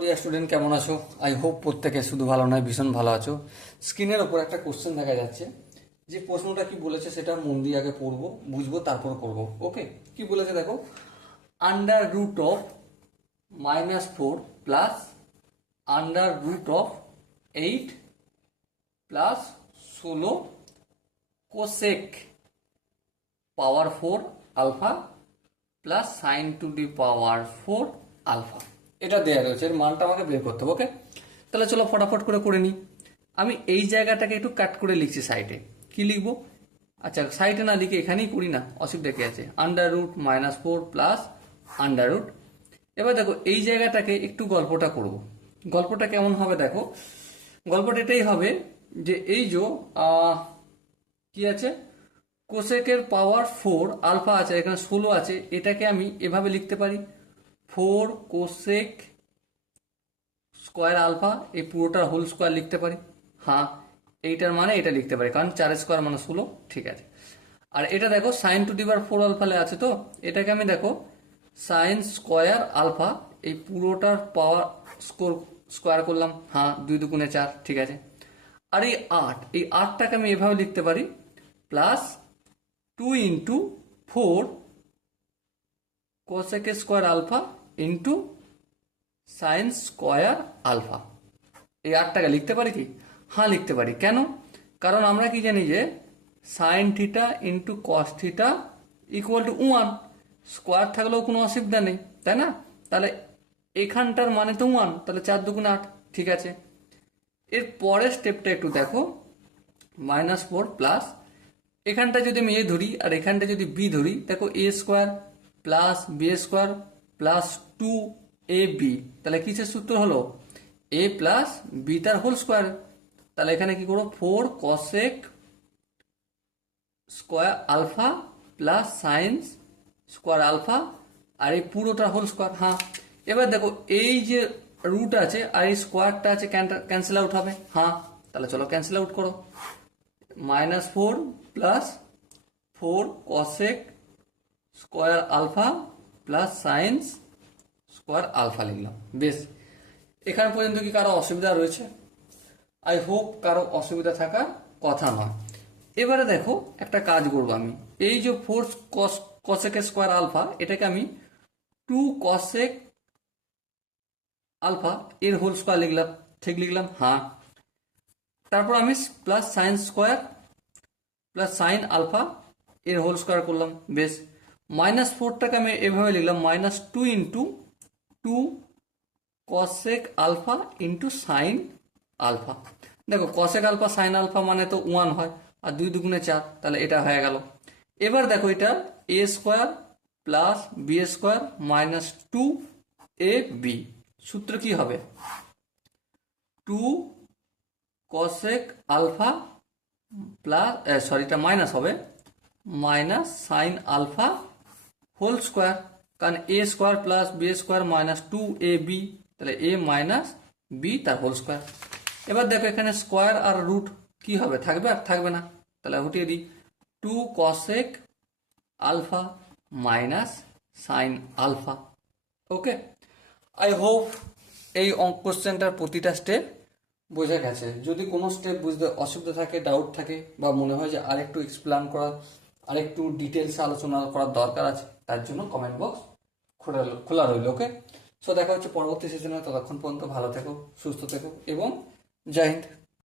Dear student, কেমন আছো? I hope প্রত্যেকে শুধু ভালো নয়, ভীষণ ভালো আছো। স্ক্রিনের ওপর একটা কোশ্চেন দেখা যাচ্ছে। যে প্রশ্নটা কি বলেছে সেটা মন দিয়ে আগে পড়বো, বুঝবো, তারপর করবো। ওকে, কি বলেছে দেখো। Under root of -4 plus under root of 8 plus 16 cosec power 4 alpha plus sine to the power 4 alpha, এটা দেওয়া রয়েছে। এর মানটা আমাকে বের করতে হবে। ওকে, তাহলে চলো ফটাফট করে নিই। আমি এই জায়গাটাকে একটু কাট করে লিখছি সাইডে। কি লিখবো? আচ্ছা, সাইডে না লিখে এখানেই করি না, অসুবিধা কি আছে? Under root -4 plus under root. এবার দেখো এই জায়গাটাকে একটু গল্পটা করব। গল্পটা কেমন হবে দেখো। গল্পটা এটাই হবে যে এই যে কি আছে, কোসেকের পাওয়ার 4 আলফা আছে, এখানে 16 আছে, এটাকে আমি এভাবে লিখতে পারি 4 কোসেক স্কোয়ার আলফা, এই পুরোটার হোল স্কোয়ার লিখতে পারি। হ্যাঁ, এইটার মানে এটা লিখতে পারি, কারণ 4 স্কোয়ার মানে 16। ঠিক আছে। আর এটা দেখো sine to the power 4 alpha আছে, তো এটাকে আমি দেখো সাইন স্কোয়ার আলফা, এই পুরোটার পাওয়ার স্কোয়ার করলাম। হ্যাঁ, 2 দুগুণে 4। ঠিক আছে। আর এই 8টাকে আমি এভাবে লিখতে পারি plus 2 into 4 cosec square alpha into sine square alpha. এই 8টাকে লিখতে পারি কি? হ্যাঁ, লিখতে পারি। কেন? কারণ আমরা কি জানি যে sine theta into cos theta equal to 1। Square থাকলেও কোনো অসুবিধা নেই, তাই না? তাহলে এখানটার মানে তো 1, তাহলে 4 দুগুণে 8। ঠিক আছে। এর পরের স্টেপটা একটু দেখো, -4 প্লাস এখানটা যদি আমি এ ধরি আর এখানটা যদি বি ধরি, দেখো A square plus B square plus 2ab, তাহলে কিসের সূত্র হলো? এ প্লাস বি তার হোল স্কোয়ার। তাহলে এখানে কি করবো? 4 cosec square alpha plus sine square alpha, আর এই পুরোটা হোল স্কোয়ার। হ্যাঁ, এবার দেখো এই যে রুট আছে আর এই স্কোয়ারটা আছে, ক্যান্সেল আউট হবে। হ্যাঁ, তাহলে চলো ক্যান্সেল আউট করো। -4 plus 4 cosec square alpha plus sines square alpha লিখলাম। বেশ, এখান পর্যন্ত কি কারো অসুবিধা রয়েছে? আই হোপ কারো অসুবিধা থাকার কথা নয়। এবারে দেখো একটা কাজ করবো আমি। এই যে 4 কসেক স্কোয়ার আলফা, এটাকে আমি 2 কসেক আলফা এর হোল স্কোয়ার লিখলাম। ঠিক লিখলাম? হ্যাঁ। তারপর আমি plus sine square plus sine alpha এর হোল স্কোয়ার করলাম। বেশ, -4টাকে আমি এভাবে লিখলাম -2 into 2 cosec alpha into sine alpha. দেখো কসেক আলফা সাইন আলফা মানে তো 1 হয়, আর 2 দুগুণে 4, তাহলে এটা হয়ে গেল। এবার দেখো এটা A square plus B square -2ab, সূত্র কি হবে? 2 কসেক আলফা প্লাস এটা মাইনাস হবে, minus sine alpha whole square, কারণ A square plus B square -2ab, তাহলে এ মাইনাস বি তার হোল স্কোয়ার। এবার দেখো এখানে স্কোয়ার আর রুট কি হবে? থাকবে আর থাকবে না, তাহলে উঠিয়ে দিই। 2 cosec alpha minus sine alpha. Okay, I hope এই কোশ্চেনটার প্রতিটা স্টেপ বোঝা গেছে। যদি কোনো স্টেপ বুঝতে অসুবিধা থাকে, ডাউট থাকে, বা মনে হয় যে আরেকটু এক্সপ্লেন করা, আরেকটু ডিটেলসে আলোচনা করার দরকার আছে, তার জন্য কমেন্ট বক্স খোলা রইল। ওকে, সো দেখা হচ্ছে পরবর্তী সেশনে। ততক্ষণ পর্যন্ত ভালো থেকো, সুস্থ থেকো এবং জয় হিন্দ।